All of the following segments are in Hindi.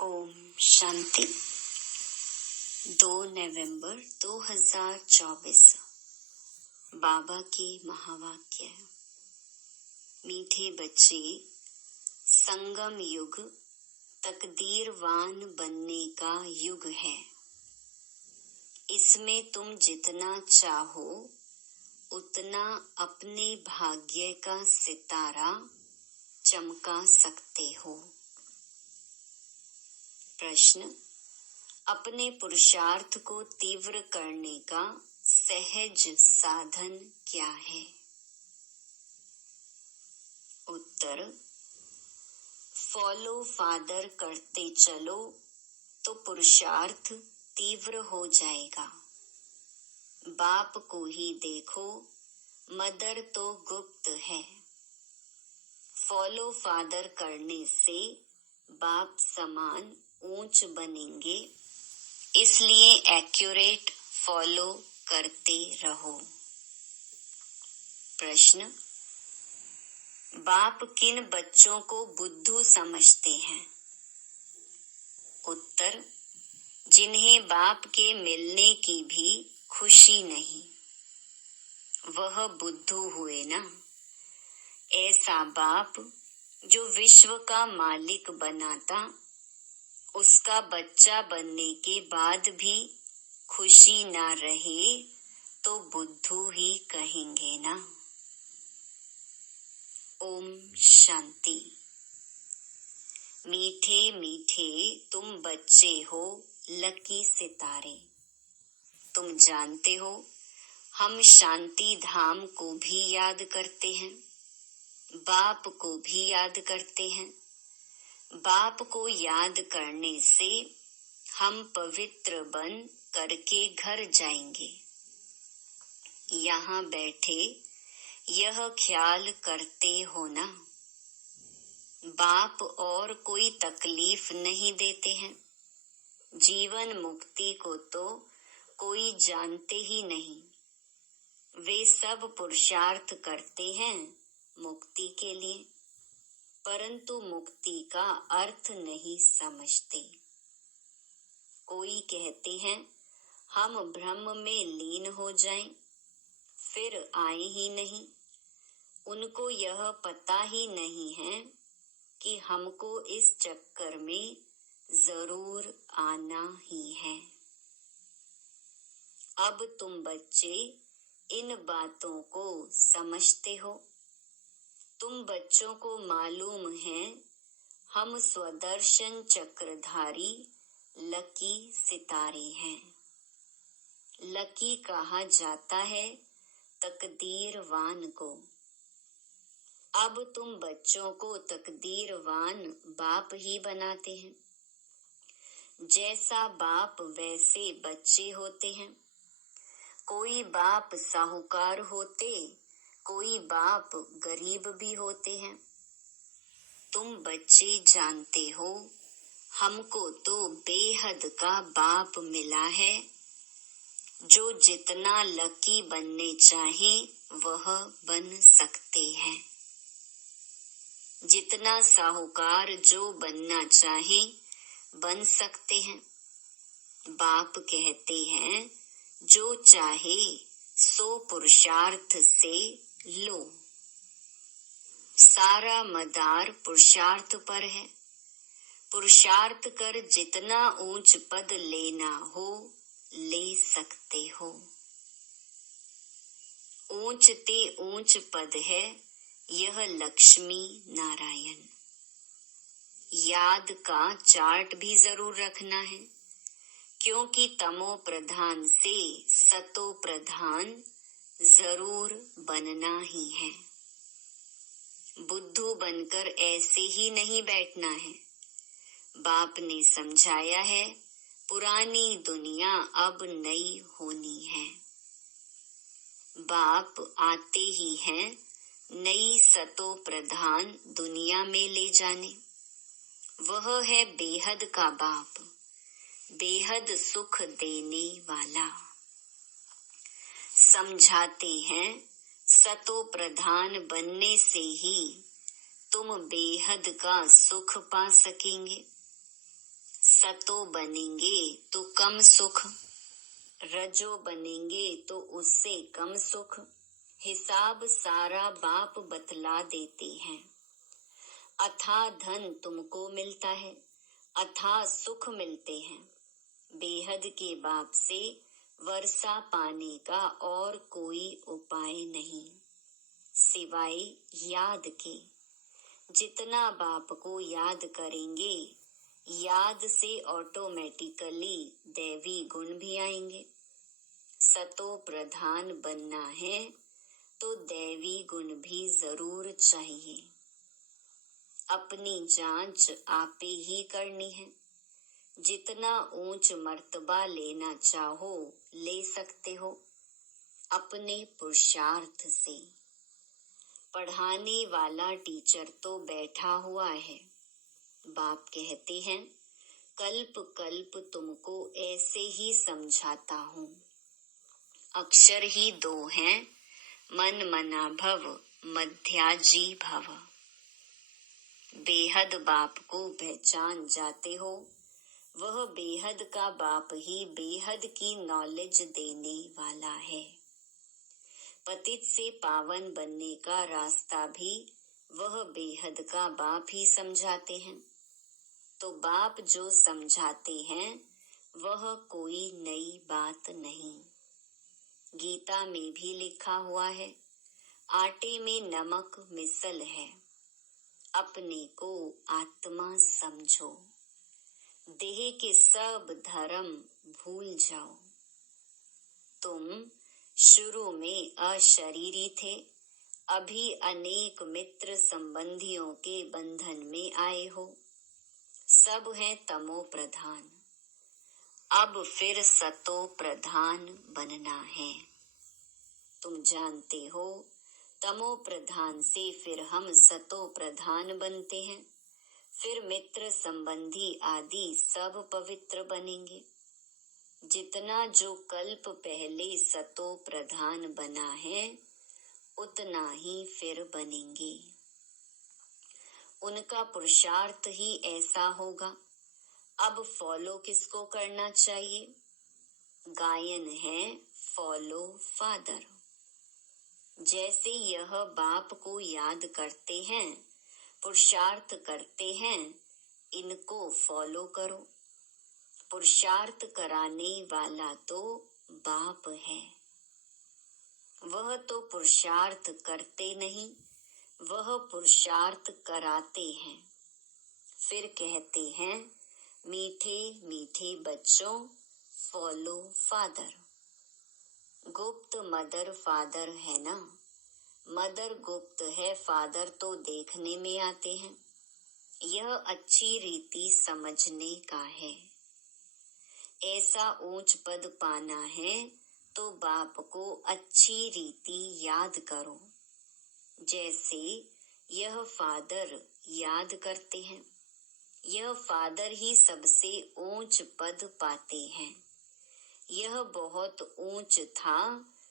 ओम शांति। 2 नवंबर 2024 बाबा के महावाक्य। मीठे बच्चे, संगम युग तकदीरवान बनने का युग है। इसमें तुम जितना चाहो उतना अपने भाग्य का सितारा चमका सकते हो। प्रश्न: अपने पुरुषार्थ को तीव्र करने का सहज साधन क्या है? उत्तर: फॉलो फादर करते चलो तो पुरुषार्थ तीव्र हो जाएगा। बाप को ही देखो, मदर तो गुप्त है। फॉलो फादर करने से बाप समान ऊंच बनेंगे, इसलिए एक्यूरेट फॉलो करते रहो। प्रश्न: बाप किन बच्चों को बुद्धू समझते हैं? उत्तर: जिन्हें बाप के मिलने की भी खुशी नहीं, वह बुद्धू हुए ना। ऐसा बाप जो विश्व का मालिक बनाता, उसका बच्चा बनने के बाद भी खुशी ना रहे तो बुद्धू ही कहेंगे ना। ओम शांति। मीठे मीठे तुम बच्चे हो लकी सितारे। तुम जानते हो हम शांति धाम को भी याद करते हैं, बाप को भी याद करते हैं। बाप को याद करने से हम पवित्र बन करके घर जाएंगे। यहाँ बैठे यह ख्याल करते हो ना, बाप और कोई तकलीफ नहीं देते हैं। जीवन मुक्ति को तो कोई जानते ही नहीं। वे सब पुरुषार्थ करते हैं मुक्ति के लिए, परंतु मुक्ति का अर्थ नहीं समझते। कोई कहते हैं हम ब्रह्म में लीन हो जाएं, फिर आए ही नहीं। उनको यह पता ही नहीं है कि हमको इस चक्कर में जरूर आना ही है। अब तुम बच्चे इन बातों को समझते हो। तुम बच्चों को मालूम है हम स्वदर्शन चक्रधारी लकी सितारे हैं। लकी कहा जाता है तकदीरवान को। अब तुम बच्चों को तकदीरवान बाप ही बनाते हैं। जैसा बाप वैसे बच्चे होते हैं। कोई बाप साहूकार होते, कोई बाप गरीब भी होते हैं। तुम बच्चे जानते हो हमको तो बेहद का बाप मिला है, जो जितना लकी बनने चाहे वह बन सकते हैं। जितना साहूकार जो बनना चाहे बन सकते हैं। बाप कहते हैं जो चाहे सो पुरुषार्थ से लो। सारा मदार पुरुषार्थ पर है। पुरुषार्थ कर जितना ऊंच पद लेना हो ले सकते हो। ऊंच ते ऊंच पद है यह लक्ष्मी नारायण। याद का चार्ट भी जरूर रखना है, क्योंकि तमो प्रधान से सतो प्रधान जरूर बनना ही है। बुद्धू बनकर ऐसे ही नहीं बैठना है। बाप ने समझाया है पुरानी दुनिया अब नई होनी है। बाप आते ही हैं नई सतो प्रधान दुनिया में ले जाने। वह है बेहद का बाप, बेहद सुख देने वाला। समझाते हैं सतो प्रधान बनने से ही तुम बेहद का सुख पा सकेंगे। सतो बनेंगे तो कम सुख, रजो बनेंगे तो उससे कम सुख। हिसाब सारा बाप बतला देते हैं। अथाह धन तुमको मिलता है, अथाह सुख मिलते हैं। बेहद के बाप से वर्षा पाने का और कोई उपाय नहीं सिवाय याद के। जितना बाप को याद करेंगे, याद से ऑटोमेटिकली दैवी गुण भी आएंगे। सतो प्रधान बनना है तो दैवी गुण भी जरूर चाहिए। अपनी जांच आपे ही करनी है। जितना ऊंच मर्तबा लेना चाहो ले सकते हो अपने पुरुषार्थ से। पढ़ाने वाला टीचर तो बैठा हुआ है। बाप कहते हैं कल्प कल्प तुमको ऐसे ही समझाता हूँ। अक्षर ही दो हैं, मन मना भव मध्याजी भव। बेहद बाप को पहचान जाते हो, वह बेहद का बाप ही बेहद की नॉलेज देने वाला है। पतित से पावन बनने का रास्ता भी वह बेहद का बाप ही समझाते हैं। तो बाप जो समझाते हैं वह कोई नई बात नहीं। गीता में भी लिखा हुआ है, आटे में नमक मिसल है, अपने को आत्मा समझो, देह के सब धर्म भूल जाओ। तुम शुरू में अशरीरी थे, अभी अनेक मित्र संबंधियों के बंधन में आए हो। सब हैं तमो प्रधान, अब फिर सतो प्रधान बनना है। तुम जानते हो तमो प्रधान से फिर हम सतो प्रधान बनते हैं, फिर मित्र संबंधी आदि सब पवित्र बनेंगे। जितना जो कल्प पहले सतो प्रधान बना है उतना ही फिर बनेंगे। उनका पुरुषार्थ ही ऐसा होगा। अब फॉलो किसको करना चाहिए? गायन है फॉलो फादर। जैसे यह बाप को याद करते हैं, पुरुषार्थ करते हैं, इनको फॉलो करो। पुरुषार्थ कराने वाला तो बाप है। वह तो पुरुषार्थ करते नहीं, वह पुरुषार्थ कराते हैं। फिर कहते हैं मीठे मीठे बच्चों फॉलो फादर। गुप्त मदर फादर है ना, मदर गुप्त है, फादर तो देखने में आते हैं। यह अच्छी रीति समझने का है। ऐसा ऊंच पद पाना है तो बाप को अच्छी रीति याद करो, जैसे यह फादर याद करते हैं। यह फादर ही सबसे ऊंच पद पाते हैं। यह बहुत ऊंच था,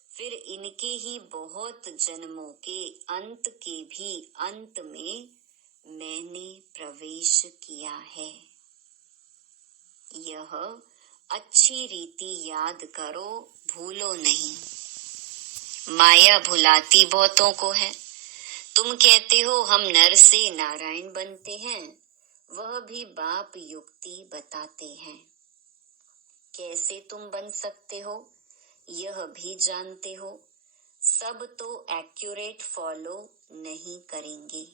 फिर इनके ही बहुत जन्मों के अंत के भी अंत में मैंने प्रवेश किया है। यह अच्छी रीति याद करो, भूलो नहीं। माया भुलाती बहुतों को है। तुम कहते हो हम नर से नारायण बनते हैं, वह भी बाप युक्ति बताते हैं। कैसे तुम बन सकते हो यह भी जानते हो। सब तो एक्यूरेट फॉलो नहीं करेंगे।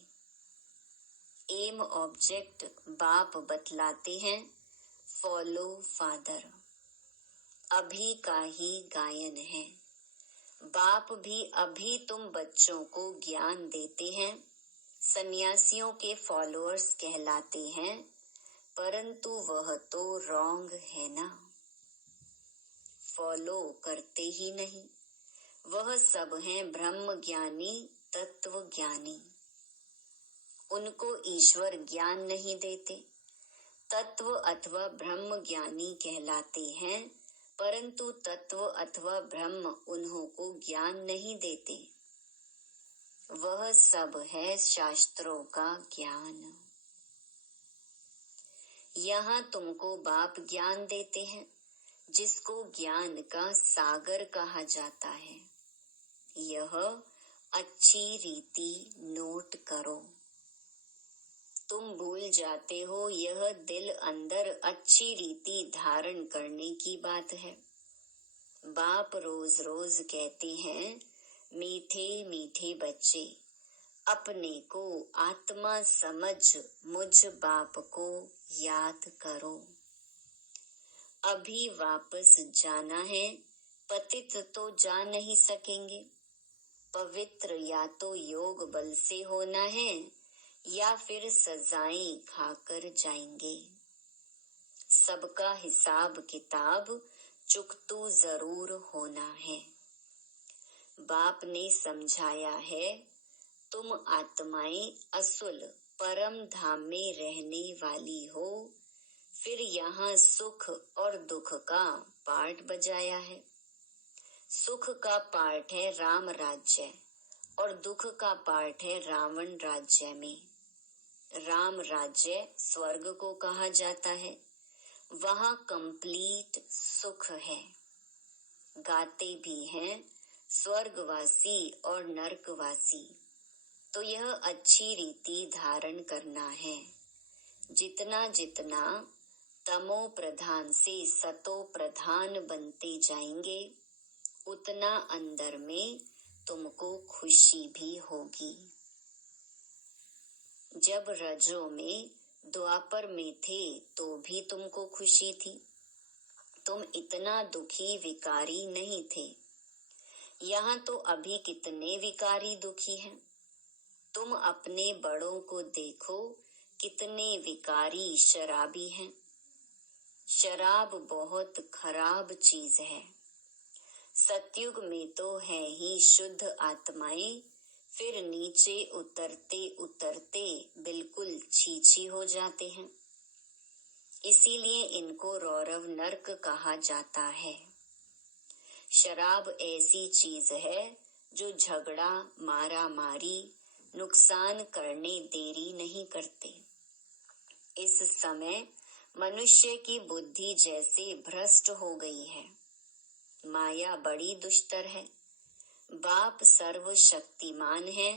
एम ऑब्जेक्ट बाप बतलाते हैं, फॉलो फादर। अभी का ही गायन है। बाप भी अभी तुम बच्चों को ज्ञान देते हैं, सन्यासियों के फॉलोअर्स कहलाते हैं, परंतु वह तो रॉन्ग है ना। फॉलो करते ही नहीं। वह सब हैं ब्रह्म ज्ञानी, तत्व ज्ञानी। उनको ईश्वर ज्ञान नहीं देते। तत्व अथवा ब्रह्म ज्ञानी कहलाते हैं, परंतु तत्व अथवा ब्रह्म उन्हों को ज्ञान नहीं देते। वह सब है शास्त्रों का ज्ञान। यहाँ तुमको बाप ज्ञान देते हैं, जिसको ज्ञान का सागर कहा जाता है। यह अच्छी रीति नोट करो। तुम भूल जाते हो, यह दिल अंदर अच्छी रीति धारण करने की बात है। बाप रोज रोज कहते हैं, मीठे मीठे बच्चे, अपने को आत्मा समझ मुझ बाप को याद करो। अभी वापस जाना है, पतित तो जा नहीं सकेंगे। पवित्र या तो योग बल से होना है, या फिर सजाएं खाकर जाएंगे। सबका हिसाब किताब चुकतू जरूर होना है। बाप ने समझाया है, तुम आत्माएं असुल परम धाम में रहने वाली हो। फिर यहाँ सुख और दुख का पाठ बजाया है। सुख का पाठ है राम राज्य और दुख का पाठ है रावण राज्य में। राम राज्य स्वर्ग को कहा जाता है, वहाँ कंप्लीट सुख है। गाते भी हैं स्वर्गवासी और नरकवासी। तो यह अच्छी रीति धारण करना है। जितना जितना तमो प्रधान से सतो प्रधान बनते जाएंगे, उतना अंदर में तुमको खुशी भी होगी। जब रजो में द्वापर में थे तो भी तुमको खुशी थी। तुम इतना दुखी विकारी नहीं थे। यहाँ तो अभी कितने विकारी दुखी हैं। तुम अपने बड़ों को देखो, कितने विकारी शराबी हैं। शराब बहुत खराब चीज है। सतयुग में तो है ही शुद्ध आत्माएं, फिर नीचे उतरते उतरते बिल्कुल छीछी हो जाते हैं। इसीलिए इनको रौरव नरक कहा जाता है। शराब ऐसी चीज है जो झगड़ा, मारा मारी, नुकसान करने देरी नहीं करते। इस समय मनुष्य की बुद्धि जैसे भ्रष्ट हो गई है। माया बड़ी दुष्टर है। बाप सर्वशक्तिमान है,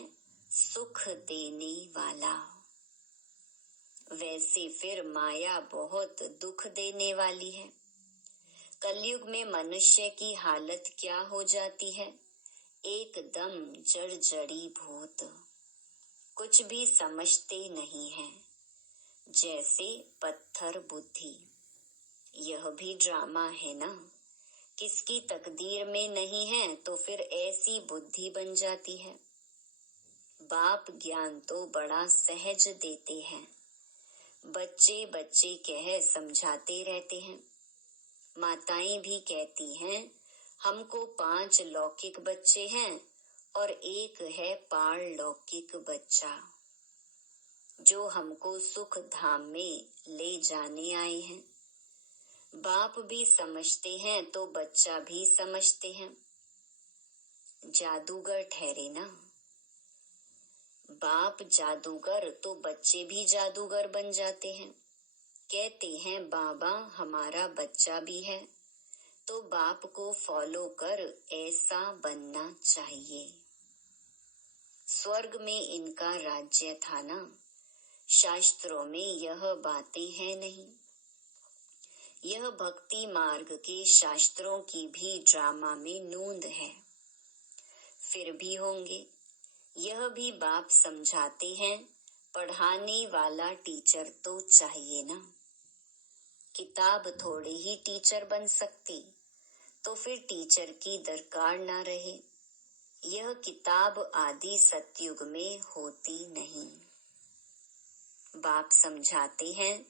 सुख देने वाला। वैसे फिर माया बहुत दुख देने वाली है। कलयुग में मनुष्य की हालत क्या हो जाती है? एकदम जर्जरी भूत, कुछ भी समझते नहीं है, जैसे पत्थर बुद्धि। यह भी ड्रामा है ना। किसकी तकदीर में नहीं है तो फिर ऐसी बुद्धि बन जाती है। बाप ज्ञान तो बड़ा सहज देते हैं। बच्चे बच्चे कह समझाते रहते हैं। माताएं भी कहती हैं, हमको 5 लौकिक बच्चे हैं और एक है पारलौकिक बच्चा, जो हमको सुख धाम में ले जाने आए हैं। बाप भी समझते हैं तो बच्चा भी समझते हैं। जादूगर ठहरे ना। बाप जादूगर तो बच्चे भी जादूगर बन जाते हैं। कहते हैं बाबा हमारा बच्चा भी है, तो बाप को फॉलो कर ऐसा बनना चाहिए। स्वर्ग में इनका राज्य था ना। शास्त्रों में यह बातें हैं नहीं। यह भक्ति मार्ग के शास्त्रों की भी ड्रामा में नूंद है। फिर भी होंगे। यह भी बाप समझाते हैं, पढ़ाने वाला टीचर तो चाहिए ना। किताब थोड़े ही टीचर बन सकती, तो फिर टीचर की दरकार ना रहे। यह किताब आदि सतयुग में होती नहीं। बाप समझाते हैं,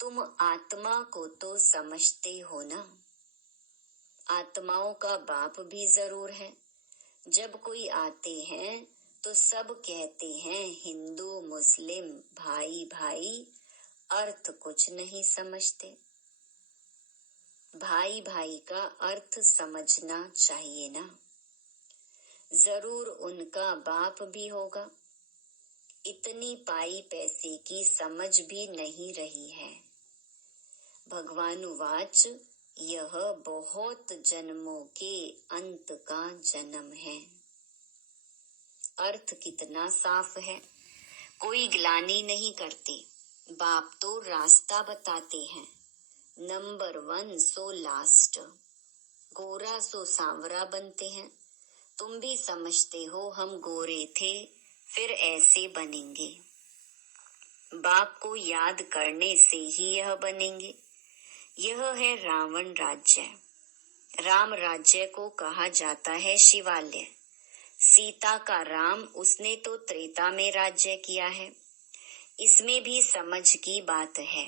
तुम आत्मा को तो समझते हो ना। आत्माओं का बाप भी जरूर है। जब कोई आते हैं तो सब कहते हैं हिंदू मुस्लिम भाई भाई, अर्थ कुछ नहीं समझते। भाई भाई का अर्थ समझना चाहिए ना। जरूर उनका बाप भी होगा। इतनी पाई पैसे की समझ भी नहीं रही है। भगवानुवाच यह बहुत जन्मों के अंत का जन्म है। अर्थ कितना साफ है। कोई ग्लानि नहीं करते, बाप तो रास्ता बताते हैं। नंबर 1 सो लास्ट, गोरा सो सांवरा बनते हैं। तुम भी समझते हो हम गोरे थे, फिर ऐसे बनेंगे। बाप को याद करने से ही यह बनेंगे। यह है रावण राज्य। राम राज्य को कहा जाता है शिवालय। सीता का राम, उसने तो त्रेता में राज्य किया है। इसमें भी समझ की बात है।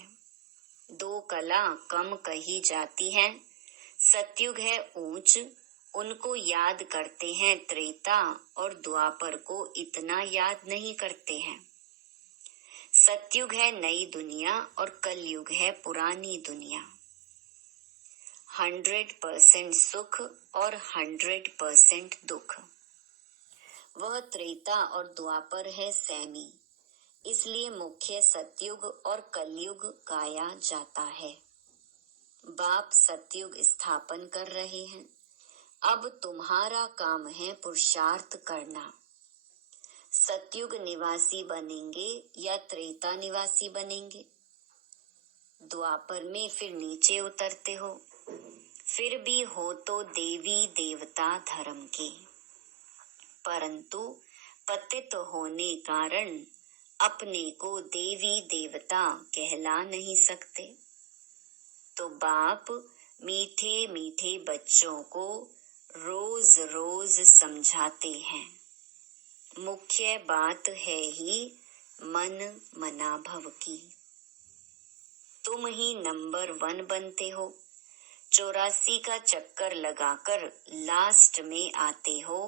2 कला कम कही जाती हैं। सतयुग है ऊंच, उनको याद करते हैं त्रेता, और द्वापर को इतना याद नहीं करते हैं। सतयुग है नई दुनिया और कलयुग है पुरानी दुनिया। 100% सुख और 100% दुख। वह त्रेता और द्वापर है सैमी, इसलिए मुख्य सतयुग और कलयुग गाया जाता है। बाप सतयुग स्थापन कर रहे हैं। अब तुम्हारा काम है पुरुषार्थ करना। सतयुग निवासी बनेंगे या त्रेता निवासी बनेंगे? द्वापर में फिर नीचे उतरते हो, फिर भी हो तो देवी देवता धर्म के, परंतु पतित होने कारण अपने को देवी देवता कहला नहीं सकते। तो बाप मीठे मीठे बच्चों को रोज रोज समझाते हैं। मुख्य बात है ही मन मनाभव की। तुम ही नंबर 1 बनते हो। 84 का चक्कर लगाकर लास्ट में आते हो,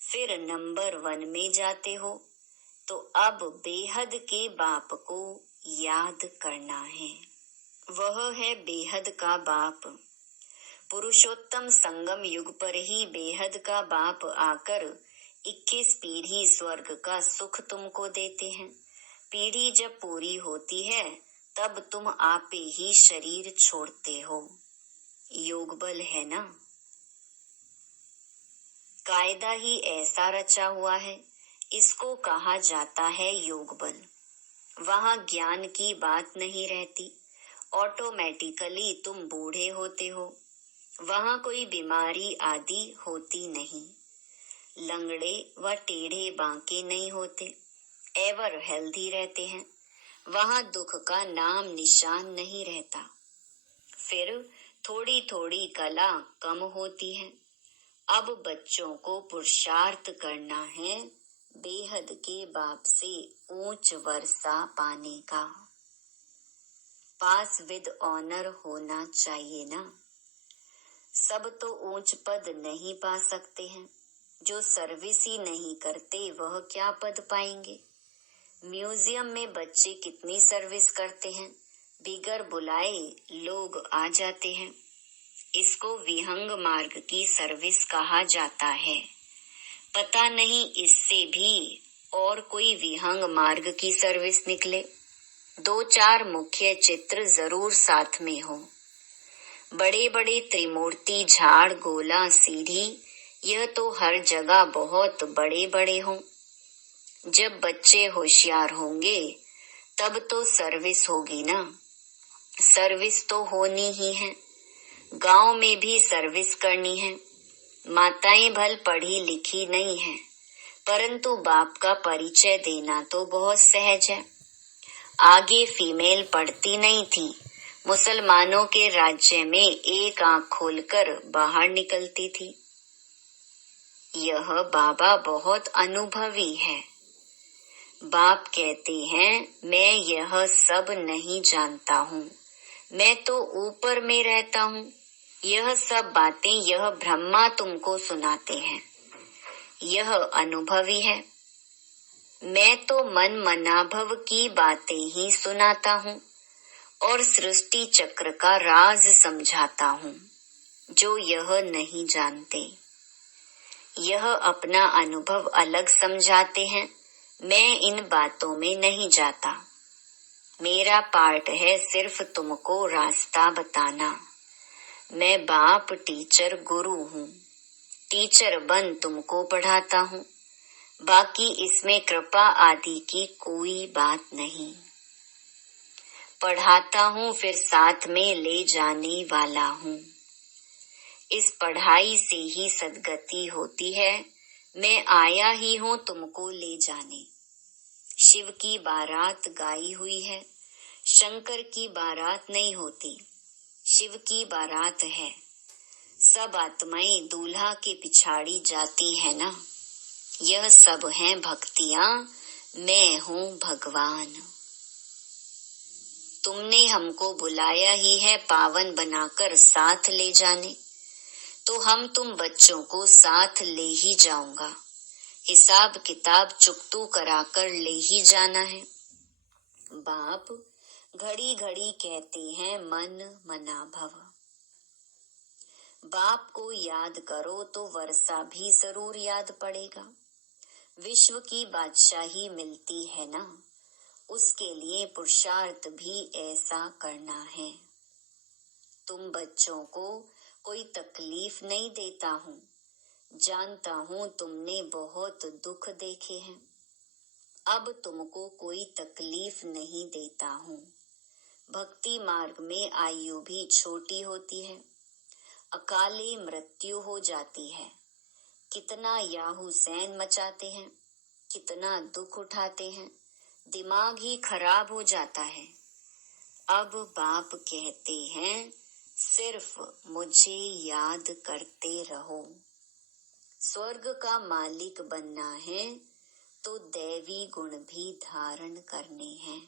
फिर नंबर 1 में जाते हो। तो अब बेहद के बाप को याद करना है। वह है बेहद का बाप। पुरुषोत्तम संगम युग पर ही बेहद का बाप आकर 21 पीढ़ी स्वर्ग का सुख तुमको देते हैं। पीढ़ी जब पूरी होती है तब तुम आपे ही शरीर छोड़ते हो। योग बल है ना। कायदा ही ऐसा रचा हुआ है, इसको कहा जाता है योग बल। वहाँ ज्ञान की बात नहीं रहती, ऑटोमेटिकली तुम बूढ़े होते हो। वहाँ कोई बीमारी आदि होती नहीं। लंगड़े व टेढ़े बांके नहीं होते, एवर हेल्दी रहते हैं। वहाँ दुख का नाम निशान नहीं रहता। फिर थोड़ी थोड़ी कला कम होती है। अब बच्चों को पुरुषार्थ करना है बेहद के बाप से ऊंच वर्षा पाने का। पास विद ऑनर होना चाहिए ना। सब तो ऊंच पद नहीं पा सकते हैं। जो सर्विस ही नहीं करते वह क्या पद पाएंगे। म्यूजियम में बच्चे कितनी सर्विस करते हैं, बिगर बुलाए लोग आ जाते हैं। इसको विहंग मार्ग की सर्विस कहा जाता है। पता नहीं इससे भी और कोई विहंग मार्ग की सर्विस निकले। 2-4 मुख्य चित्र जरूर साथ में हो। बड़े बड़े त्रिमूर्ति, झाड़, गोला, सीढ़ी, यह तो हर जगह बहुत बड़े बड़े हों। जब बच्चे होशियार होंगे तब तो सर्विस होगी ना। सर्विस तो होनी ही है। गांव में भी सर्विस करनी है। माताएं भल पढ़ी लिखी नहीं है, परंतु बाप का परिचय देना तो बहुत सहज है। आगे फीमेल पढ़ती नहीं थी। मुसलमानों के राज्य में एक आंख खोलकर बाहर निकलती थी। यह बाबा बहुत अनुभवी है। बाप कहते हैं मैं यह सब नहीं जानता हूँ, मैं तो ऊपर में रहता हूँ। यह सब बातें यह ब्रह्मा तुमको सुनाते हैं। यह अनुभवी है। मैं तो मन मनाभव की बातें ही सुनाता हूँ और सृष्टि चक्र का राज समझाता हूँ, जो यह नहीं जानते। यह अपना अनुभव अलग समझाते हैं। मैं इन बातों में नहीं जाता। मेरा पार्ट है सिर्फ तुमको रास्ता बताना। मैं बाप, टीचर, गुरु हूँ। टीचर बन तुमको पढ़ाता हूँ। बाकी इसमें कृपा आदि की कोई बात नहीं। पढ़ाता हूँ फिर साथ में ले जाने वाला हूँ। इस पढ़ाई से ही सद्गति होती है। मैं आया ही हूँ तुमको ले जाने। शिव की बारात गाई हुई है, शंकर की बारात नहीं होती, शिव की बारात है। सब आत्माएं दूल्हा के पिछाड़ी जाती है ना। यह सब हैं भक्तियां, मैं हूँ भगवान। तुमने हमको बुलाया ही है पावन बनाकर साथ ले जाने, तो हम तुम बच्चों को साथ ले ही जाऊंगा। हिसाब किताब चुकतू कराकर ले ही जाना है। बाप घड़ी घड़ी कहते हैं मन मना भव। बाप को याद करो तो वर्षा भी जरूर याद पड़ेगा। विश्व की बादशाही मिलती है ना, उसके लिए पुरुषार्थ भी ऐसा करना है। तुम बच्चों को कोई तकलीफ नहीं देता हूँ। जानता हूँ तुमने बहुत दुख देखे हैं। अब तुमको कोई तकलीफ नहीं देता हूँ। भक्ति मार्ग में आयु भी छोटी होती है, अकाले मृत्यु हो जाती है। कितना याहू सैन मचाते हैं, कितना दुख उठाते हैं, दिमाग ही खराब हो जाता है। अब बाप कहते हैं सिर्फ मुझे याद करते रहो। स्वर्ग का मालिक बनना है तो दैवी गुण भी धारण करने हैं।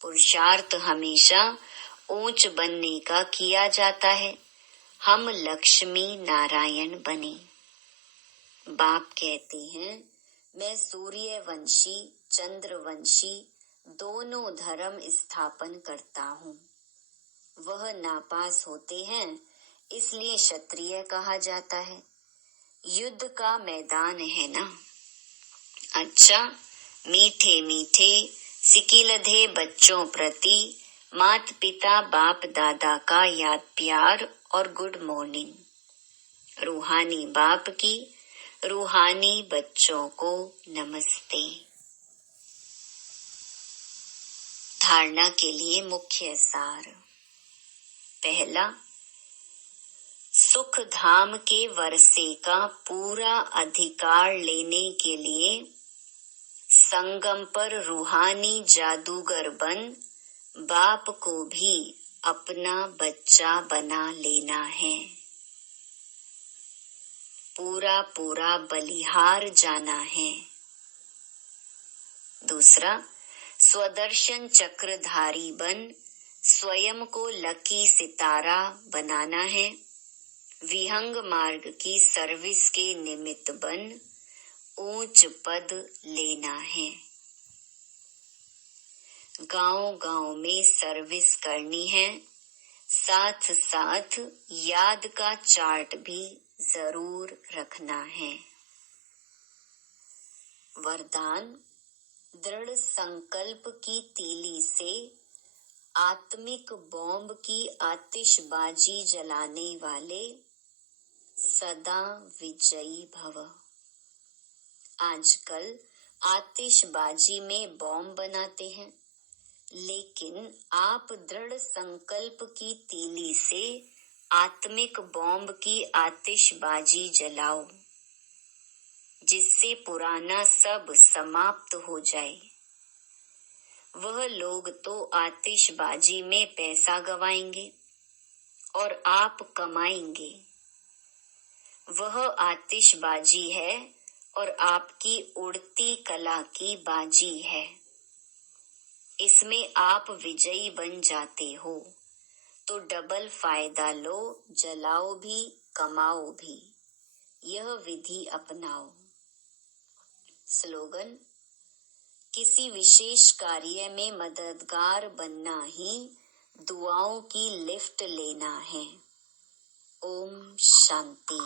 पुरुषार्थ हमेशा ऊंच बनने का किया जाता है। हम लक्ष्मी नारायण बने। बाप कहते हैं मैं सूर्यवंशी चंद्रवंशी दोनों धर्म स्थापन करता हूँ। वह नापास होते हैं इसलिए क्षत्रिय कहा जाता है। युद्ध का मैदान है ना। अच्छा, मीठे मीठे सिकिलधे बच्चों प्रति मात पिता बाप दादा का याद प्यार और गुड मॉर्निंग। रूहानी बाप की रूहानी बच्चों को नमस्ते। धारणा के लिए मुख्य सार। पहला, सुख धाम के वर्षे का पूरा अधिकार लेने के लिए संगम पर रूहानी जादूगर बन बाप को भी अपना बच्चा बना लेना है। पूरा पूरा बलिहार जाना है। दूसरा, स्वदर्शन चक्रधारी बन स्वयं को लकी सितारा बनाना है। विहंग मार्ग की सर्विस के निमित्त बन ऊंच पद लेना है। गांव-गांव में सर्विस करनी है। साथ साथ याद का चार्ट भी जरूर रखना है। वरदान, दृढ़ संकल्प की तीली से आत्मिक बॉम्ब की आतिशबाजी जलाने वाले सदा विजयी भव। आजकल आतिशबाजी में बॉम्ब बनाते हैं, लेकिन आप दृढ़ संकल्प की तीली से आत्मिक बॉम्ब की आतिशबाजी जलाओ, जिससे पुराना सब समाप्त हो जाए। वह लोग तो आतिशबाजी में पैसा गवाएंगे और आप कमाएंगे। वह आतिशबाजी है और आपकी उड़ती कला की बाजी है। इसमें आप विजयी बन जाते हो तो डबल फायदा लो, जलाओ भी कमाओ भी। यह विधि अपनाओ। स्लोगन, किसी विशेष कार्य में मददगार बनना ही दुआओं की लिफ्ट लेना है। ओम शांति।